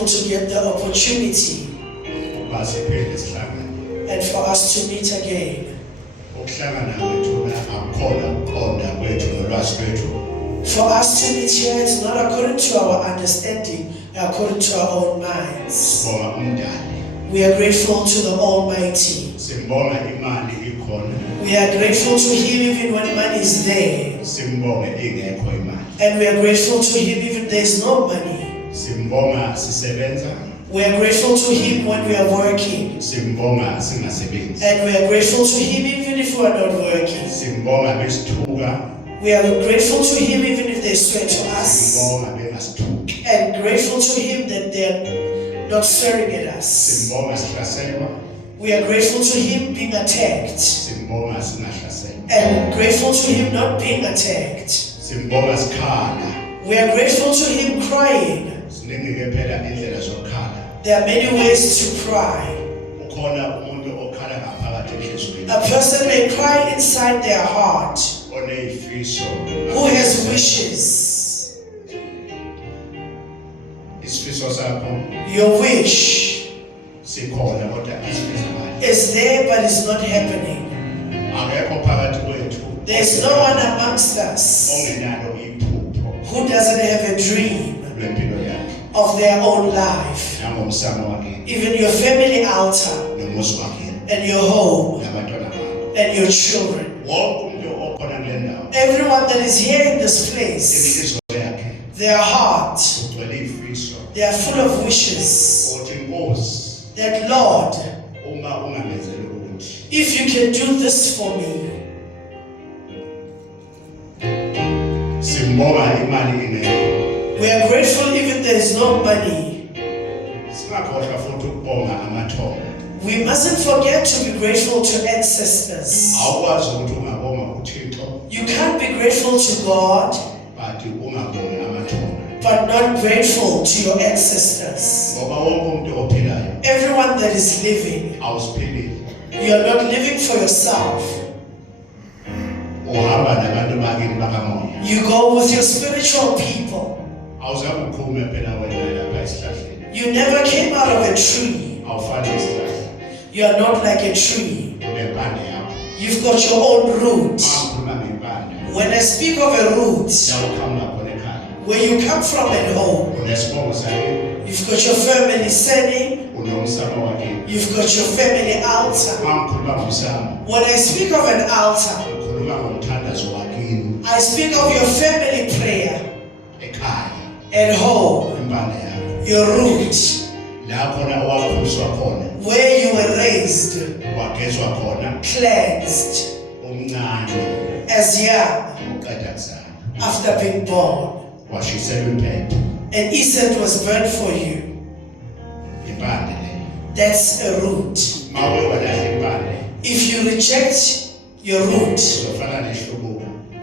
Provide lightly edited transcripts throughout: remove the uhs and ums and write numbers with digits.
grateful to get the opportunity and for us to meet again. For us to meet here, it's not according to our understanding, according to our own minds. We are grateful to the Almighty. We are grateful to Him even when money is there. And we are grateful to Him even there is no money. We are grateful to Him when we are working. And we are grateful to Him even if we are not working. We are grateful to Him even if they swear to us. And grateful to Him that they are not swearing at us. We are grateful to Him being attacked. And grateful to Him not being attacked. We are grateful to Him crying. There are many ways to cry. A person may cry inside their heart who has wishes. Your wish is there but it's not happening. There's no one amongst us who doesn't have a dream of their own life. Even your family altar and your home and your children. Everyone that is here in this place, their heart, they are full of wishes. That Lord, if you can do this for me. We are grateful even there is no money. We mustn't forget to be grateful to ancestors. You can't be grateful to God but not grateful to your ancestors. Everyone that is living, you are not living for yourself. You go with your spiritual people. You never came out of a tree. You are not like a tree. You've got your own root. When I speak of a root, where you come from at home, you've got your family setting, you've got your family altar. When I speak of an altar, I speak of your family prayer at home, your root, where you were raised, cleansed, as young, after being born. And Esau was burnt for you. That's a root. If you reject your root,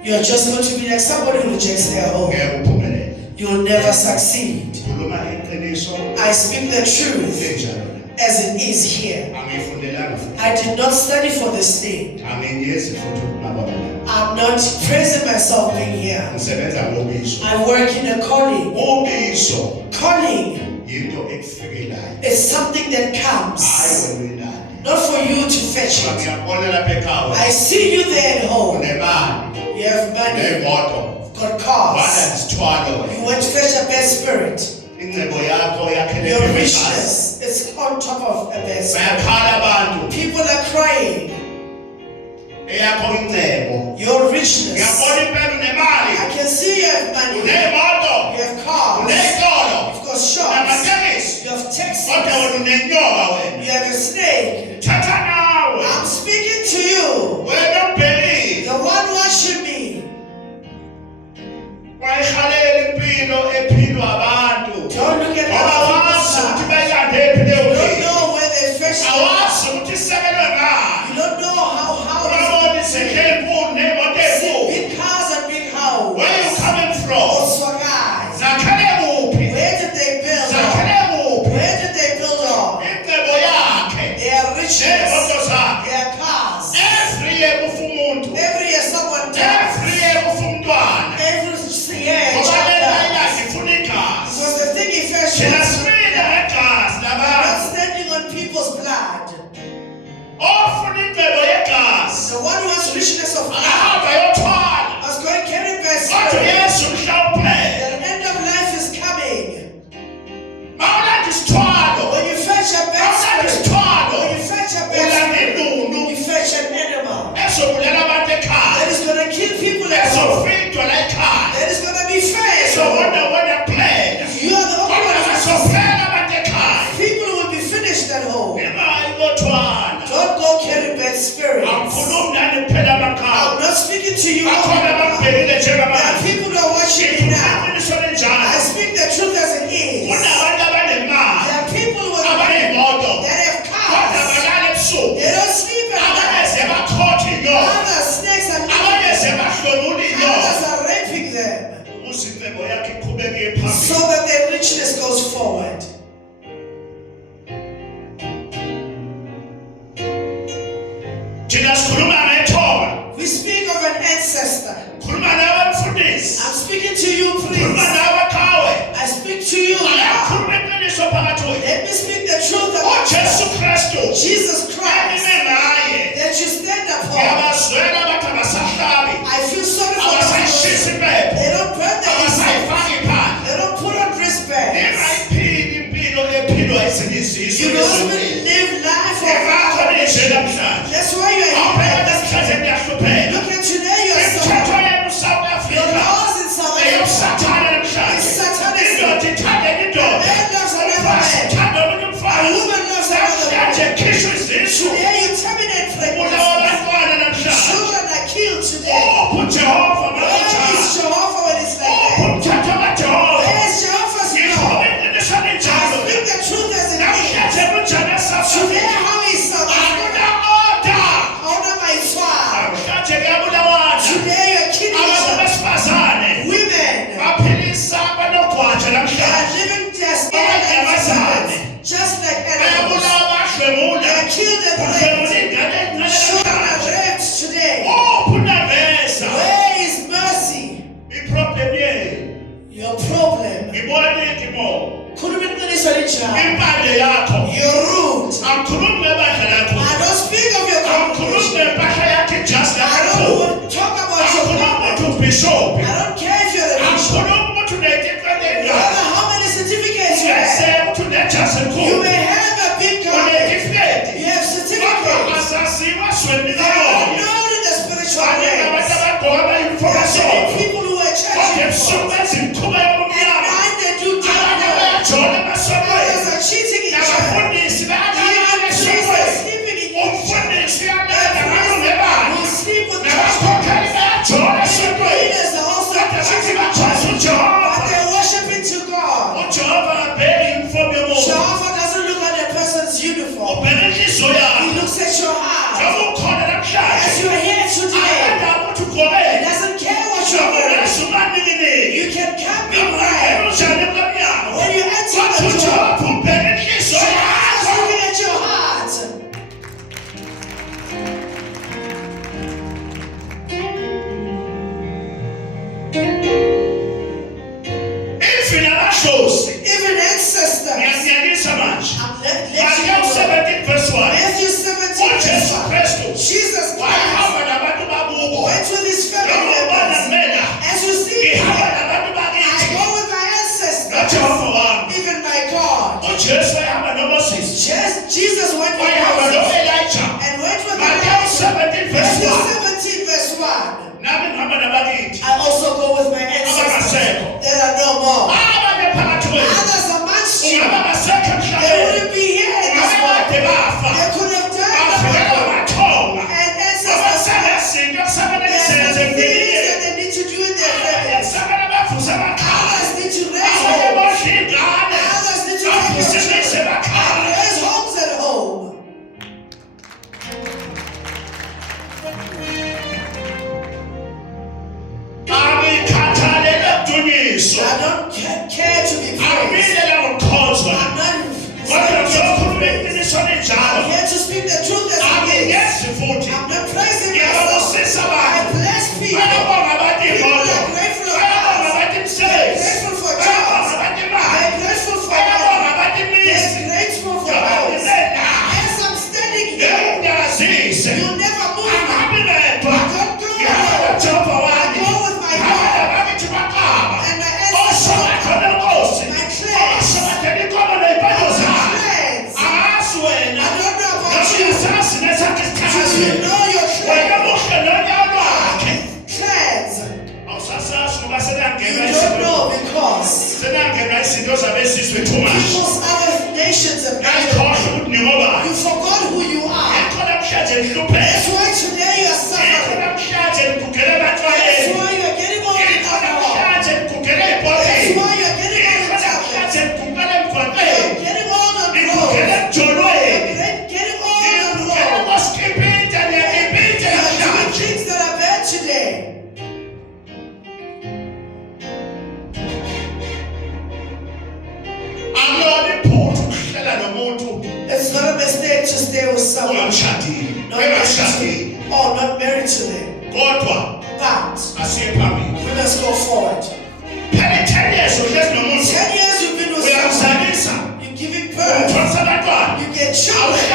you're just going to be like somebody who rejects their home. You'll never succeed. I speak the truth as it is here. I did not study for this thing. I'm not praising myself being here. I work in a calling. Calling is something that comes, not for you to fetch it. I see you there at home. You have money. You've got cars. You went to fetch a bad spirit. Your richness is on top of a bad spirit. People are crying. Your richness. I can see you have money. You have cars. You've got shops. You have taxis. You have a snake. I'm speaking to you. The one watching me. Don't look at other people's lives. You don't know where they first started. You don't know how houses see big cars and big houses. Where are you coming from? Also guys. Where did they build on? Where did they build on? Their riches. Their cars. Every year someone dies. Every year child dies. Because the thing he first that is going to kill people at home, that is going to be fair. You are the only one. People will be finished at home. Don't go carry bad spirits. I'm not speaking to you. There are people that are watching me now. I speak the truth as it is. There are people that have cars. They don't sleep at night. Others snakes and others are raping them so that their richness goes forward. We speak of an ancestor. I'm speaking to you, please. I speak to you now. Let me speak the truth about Jesus Christ that you stand upon. I feel sorry for them. They don't burn their incense. They don't put on wristbands. You don't live life of accommodation. That's why you are here. Look at today, your laws in South Africa. It's satanic. A man loves another man. A woman loves another woman. Today you terminate pregnancy. Children are killed today. Where is Jehovah when it's like that? Where is Jehovah's God? I speak the truth as it is. Today how is South Africa? Honor my father. Today you're killing women. They are living just like animals. Just like animals. They are killed and raped. Children are raped today. Where is mercy? Your problem. You're rude. I don't speak of your congregation. I don't talk about your bishop. I don't care if you're a bishop. No matter how many certificates you have. You may have a big congregation. You have certificates. They are not known in the spiritual realm. There are many people who are churching. At night they do drugs. Others are cheating each other. Even priests are sleeping in each other. Everyone will sleep with church members. Even leaders are also cheating each other. But they're worshiping to God. Jehovah doesn't look at a person's uniform. He looks at your heart. As you are here today, he doesn't care what you're wearing. You can come in right. When you enter the door, Jesus is looking at your heart. Even ancestors. Matthew 17 verse 1. Jesus Christ went with his family members. As you see here, I go with my ancestors. Even my God. Jesus went with Moses and went with Elijah. Matthew 17 verse 1. I also go with my ancestors. There are no more. Others amongst you, they wouldn't be here in this world. They could have died and ancestors. There are things that they need to do in their families. Others need to raise homes. Others need to take your children and raise homes at home. I don't care to be praised. I'm here to speak the truth as it is. I'm not praising myself. I bless people. People are grateful for us. They're grateful for jobs. They're grateful for money. They're grateful for homes. As I'm standing here, you'll never move me. I don't go alone. I go with my God. And my ancestors, my clay. People's other nations have made you. You forgot who you are. That's why today you are suffering. That's why you are getting all in alcohol. That's why you are getting all in tablets. You are getting all on road. You are getting all on road. You are doing things that are bad today. It's not a mistake to stay with someone. Not married to them. But we must go forward. 10 years you've been with someone. You're giving birth. You get children.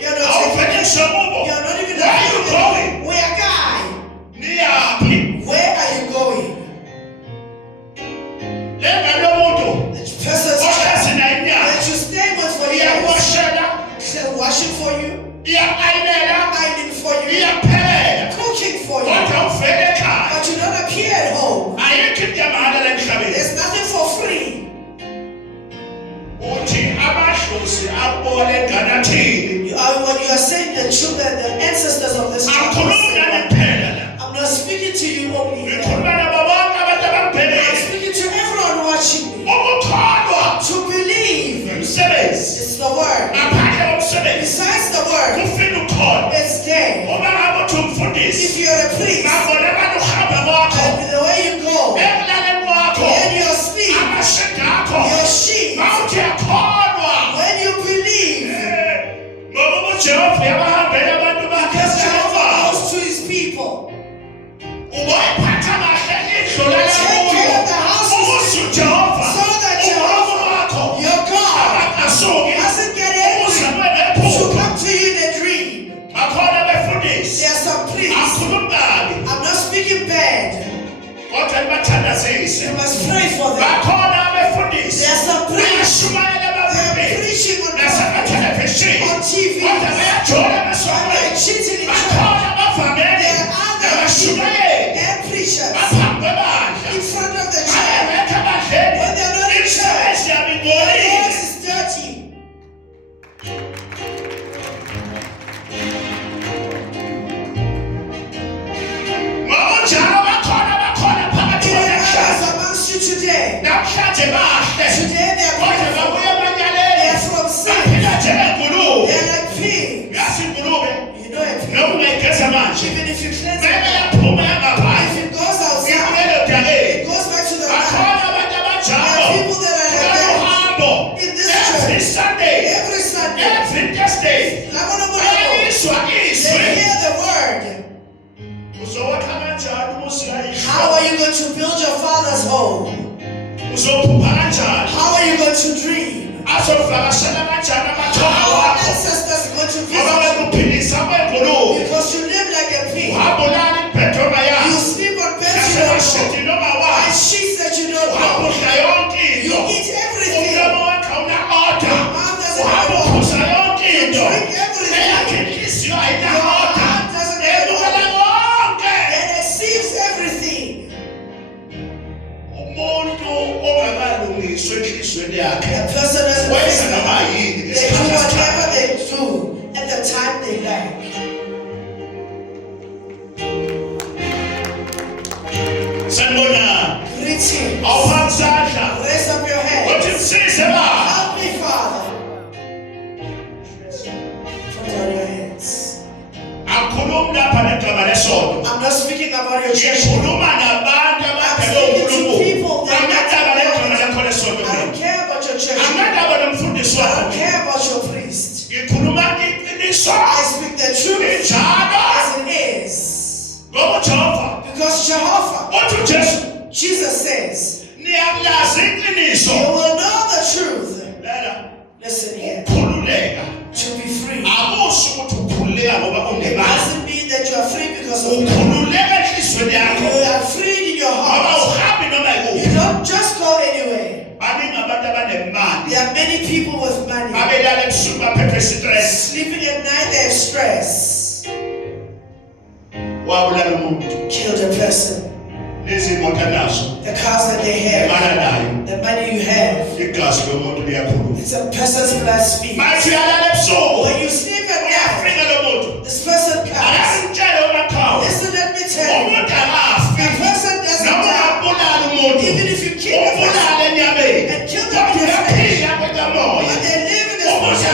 You're not even where are you going? Where are you going? The person that you stay with for years. They're washing for you. Ironing for you. Cooking for you. But you don't appear at home. There's nothing for free. When you are saying the children, the ancestors of this country, I'm not speaking to you only. I'm speaking to everyone watching me. To believe. It's the word. Besides the word, it's there. If you're a priest, and the way you go, and your speech, your sheep, when you believe, because Jehovah goes to his people. Take care of the houses so that Jehovah, your God, doesn't get angry to come to you in a dream. There are some priests. I'm not speaking bad. You must pray for them. There are some priests. They are preaching on TV. They're cheating in church. There are others and preachers in front of the church. When they're not in church, their hands is dirty. Amongst you today. Today they are beautiful. They are from sin. They are like pigs. You know a pig. Even if you cleanse it, if it goes outside, it goes back to the land. There are people that are like that in this church. Every Sunday. They hear the word. How are you going to build your father's home? How are you going to dream? How are ancestors going to visit you? Because you live like a pig. You sleep on beds you don't know. And sheets that you don't know. You eat everything. Your mouth doesn't have a home. You drink everything. Your heart doesn't have a home. And it sees everything. A person doesn't listen. They do whatever they do at the time they like. Greeting. Raise up your hand. Help me, Father. Put down your hands. I'm not speaking about your church. I'm speaking to people that I don't care about your church. I don't care about your priest. I speak the truth as it is. Because Jehovah, Jesus says, you will know the truth. Listen here. To be free. It doesn't mean that you are free because of God. You are free in your heart. You don't just go anywhere. There are many people with money. Sleeping at night, they have stress. Killed a person. the cars that they have, the money you have, it's a person's blood speaks. When you sleep at night, this person comes. Listen, let me tell you, the person doesn't die. Even if you kill the person and kill them in your flesh, but they live in this person,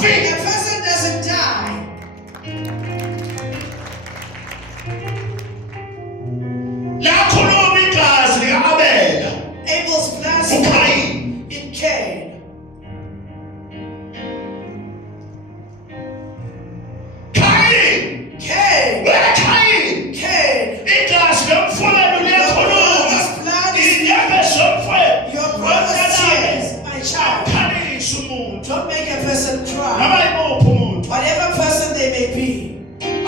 the person doesn't die. Abel's blood in Cain. Don't make a person cry. Whatever person they may be. There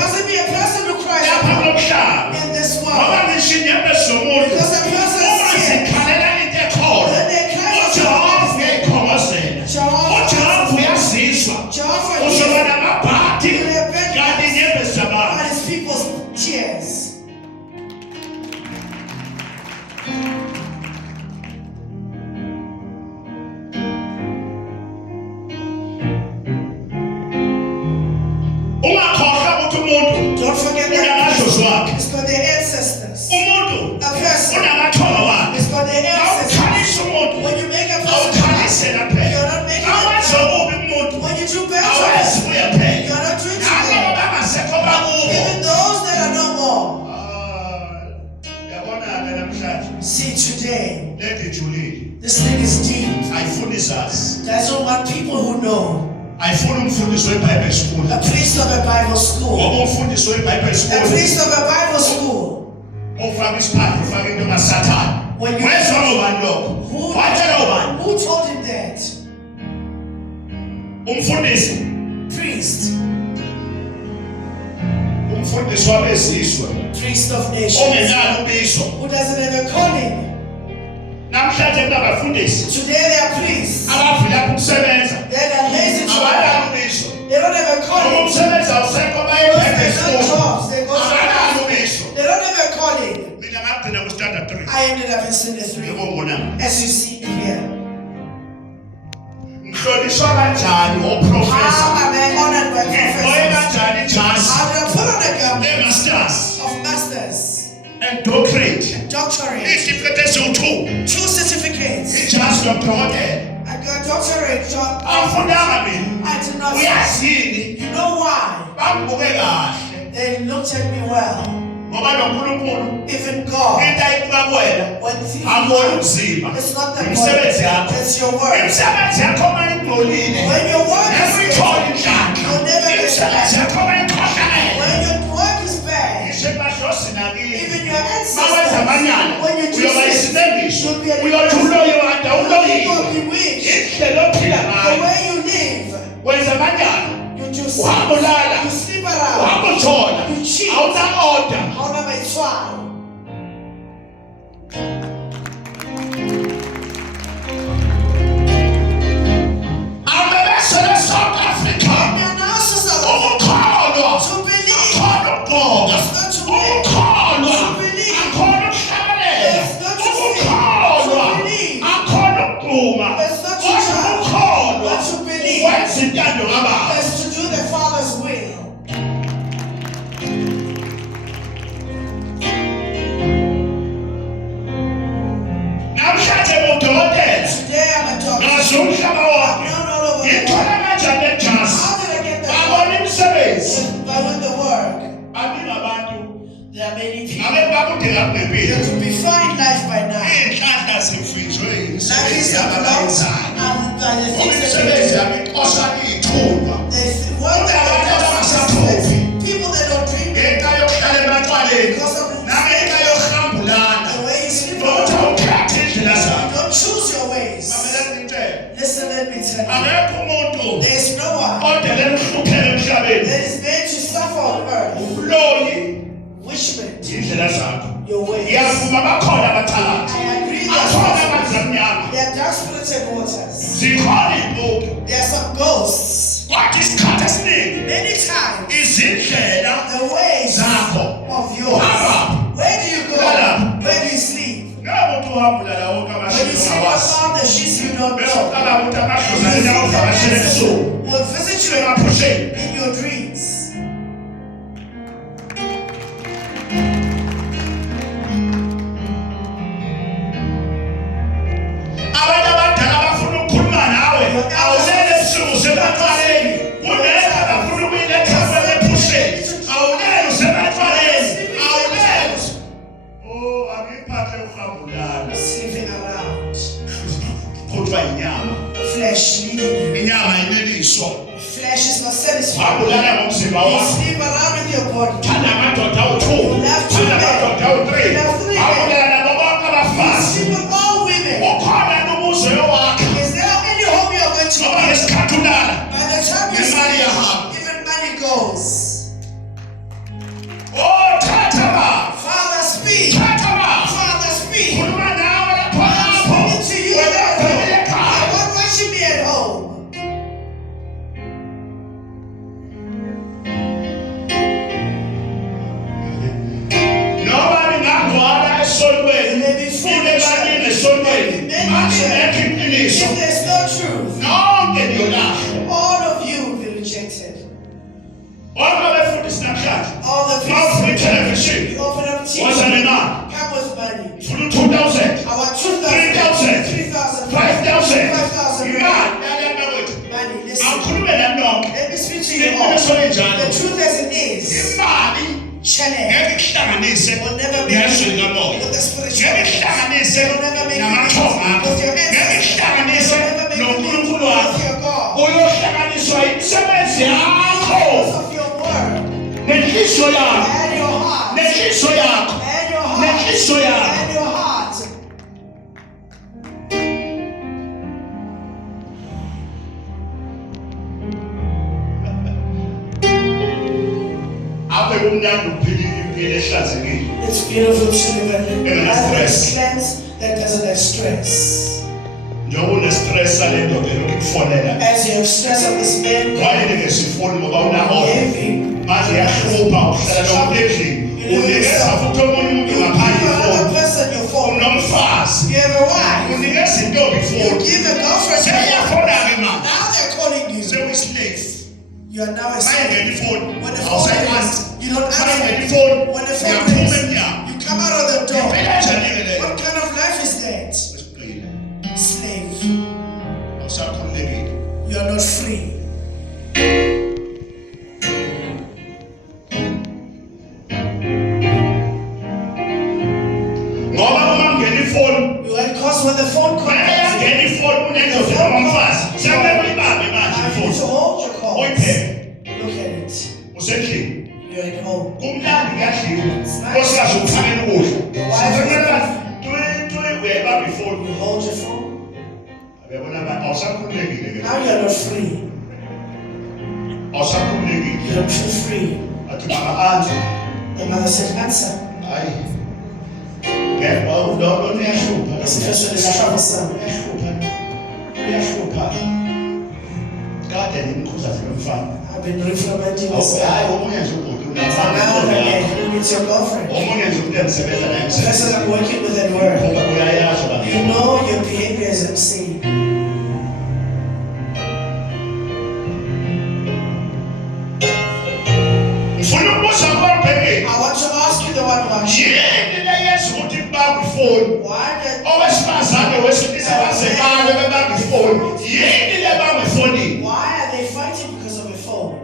mustn't be a person who cries in this world. Because a person is scared. Then they cry for Jehovah his people's tears. Don't forget that it's for their ancestors. A person is for their ancestors. When you make a person cry, you're not making a person. When you do better, you're not doing them. Even those that are no more. See today, this thing is deep. That's all what people who know. A priest of a Bible school. A priest of a Bible school. When you who told him that? Priest. Priest of nations. Who doesn't have a calling? Today they are priests. They are lazy to work. They don't have a calling. They don't jobs. They go to they don't have a calling. I ended up in Sunday 3. As you see here. How am I honored by professors? How did I put on the government of masters? And doctorate. Two certificates. I got doctorate job. I did not see. You know why? They looked at me well. Even God. When it's not the body, it's your work. When your work is bad, you'll never get back. When your work is bad, even your ancestors, when you do this, you'll be a you'll be weak. The way you live, you do sleep around, you cheat, how am I trying? Is to do the Father's will. Today I'm a doctor. I've known all over the world. How did I get that work? By with the work. There are many people. You could be fine life by now. Life is unlocked and by the things that you do. People that don't drink because of the way you sleep. Don't choose your ways. Listen, let me tell you. There is no one that is made to suffer on earth. Wishment. Your ways. I agree there are dark spirited waters. There are some ghosts. What is God's name? Many times is in there the ways of of yours. Where do you go? Where do you sleep? When you sleep around the sheets you don't know. Will visit you in your dreams. Sleeping around. Flesh leading you. Flesh is not satisfied. You sleep around with your body. You have 2 men. You have 3 men. You sleep with all women. Is there any home you are going to be? By the time you sleep, even money goes. Father, speak. Father, speak. I'm speaking to you at home. I want watching me at home. You may be foolish. If there's no truth, all of you will be rejected. All the people you open up TV, come with money. I want 2,000, 3,000, 5,000. Money, listen. Let me speak to you all. The truth as it is, challenge will never make you with the spiritual. Will never make you with your ancestors. Will never make you with your God. Because of your word. And your heart. And your heart. And your heart. It's beautiful to live in a cleanse that doesn't have stress. As you have stress of this man, another person your phone. You have a wife. You give a girlfriend. Now they're calling you. You are now a slave. When the phone rings, you don't answer. When the phone rings, you come out of the door. What kind of life is that? Slave. You are not free. Because when the phone calls, you need to hold your calls. Look at it. You're at home. It's nice. You hold your phone. Now you're not free. You're too free. The mother said, answer. This person is troublesome. I've been reprimanding this guy. It's your girlfriend. The person I'm working with at work. You know your behavior is obscene. I want to ask you the one watching. Why are they fighting because of a phone?